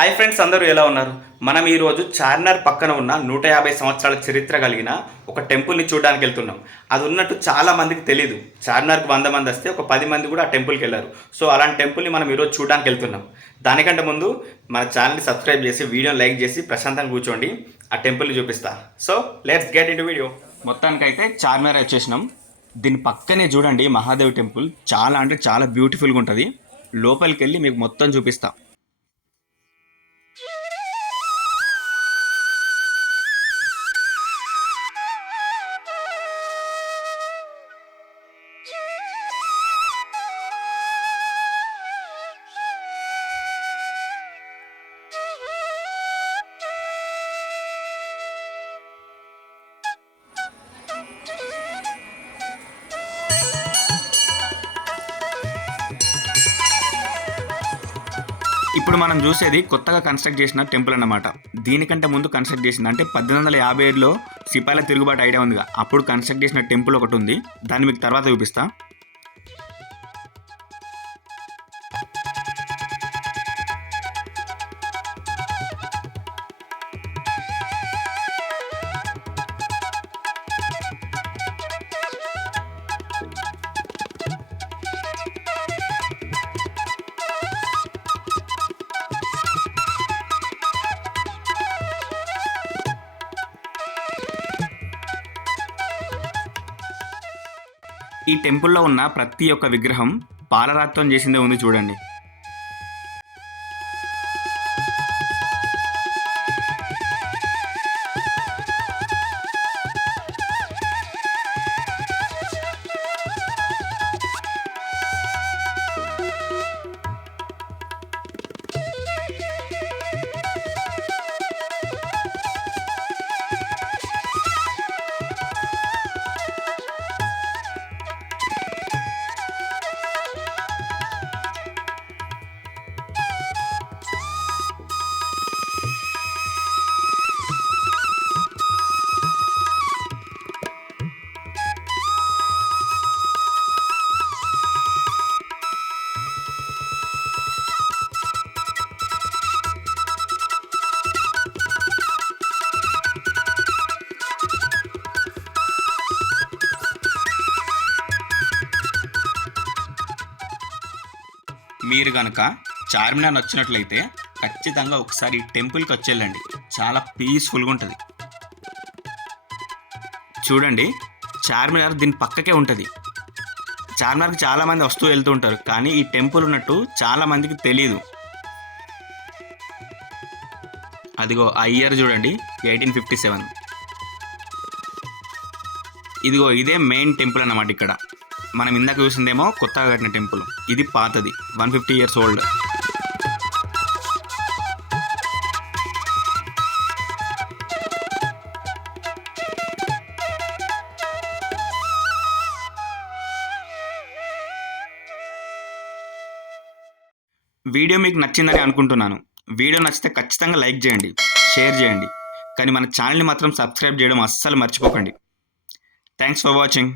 Hi friends అందరూ ఎలా ఉన్నారు? మనం ఈరోజు చార్మినార్ పక్కన ఉన్న నూట యాభై సంవత్సరాల చరిత్ర కలిగిన ఒక టెంపుల్ని చూడడానికి వెళ్తున్నాం. అది ఉన్నట్టు చాలా మందికి తెలియదు చార్మినార్కి వంద మంది వస్తే ఒక పది మంది కూడా ఆ టెంపుల్కి వెళ్ళారు. సో అలాంటి టెంపుల్ని మనం ఈరోజు చూడడానికి వెళ్తున్నాం. దానికంటే ముందు మన ఛానల్ని సబ్స్క్రైబ్ చేసి వీడియోని లైక్ చేసి ప్రశాంతంగా కూర్చోండి. ఆ టెంపుల్ని చూపిస్తా. So let's get in video మొత్తానికైతే చార్మినార్ వచ్చేసినాం. దీని పక్కనే చూడండి మహాదేవ్ టెంపుల్. చాలా అంటే చాలా బ్యూటిఫుల్గా ఉంటుంది. లోపలికి వెళ్ళి మీకు మొత్తం చూపిస్తాను ఇప్పుడు మనం చూసేది కొత్తగా కన్స్ట్రక్ట్ చేసిన టెంపుల్ అన్నమాట. దీనికంటే ముందు కన్స్ట్రక్ట్ చేసింది అంటే పద్దెనిమిది వందల యాభై ఏడులో సిపాయిల తిరుగుబాటు ఐడియా ఉందిగా. అప్పుడు కన్స్ట్రక్ట్ చేసిన టెంపుల్ ఒకటి ఉంది. దాన్ని మీకు తర్వాత చూపిస్తా. ఈ టెంపుల్లో ఉన్న ప్రతి ఒక్క విగ్రహం పాలరాత్వం చేసిందే ఉంది చూడండి. మీరు కనుక చార్మినార్ వచ్చినట్లయితే ఖచ్చితంగా ఒకసారి టెంపుల్కి వచ్చేళ్ళండి. చాలా పీస్ఫుల్గా ఉంటుంది. చూడండి చార్మినార్ దీని పక్కకే ఉంటుంది. చార్మినార్కి చాలామంది వస్తూ వెళ్తూ ఉంటారు కానీ ఈ టెంపుల్ ఉన్నట్టు చాలామందికి తెలియదు అదిగో ఆ ఇయర్ చూడండి ఎయిటీన్ ఫిఫ్టీ సెవెన్. ఇదిగో ఇదే మెయిన్ టెంపుల్ అన్నమాట ఇక్కడ. మనం ఇందాక చూసిందేమో కొత్తగా కట్టిన టెంపుల్. ఇది పాతది one fifty years old. Video మీకు నచ్చిందని అనుకుంటున్నాను. వీడియో నచ్చితే ఖచ్చితంగా లైక్ చేయండి షేర్ చేయండి. కానీ మన ఛానల్ని మాత్రం సబ్స్క్రైబ్ చేయడం అస్సలు మర్చిపోకండి. Thanks for watching.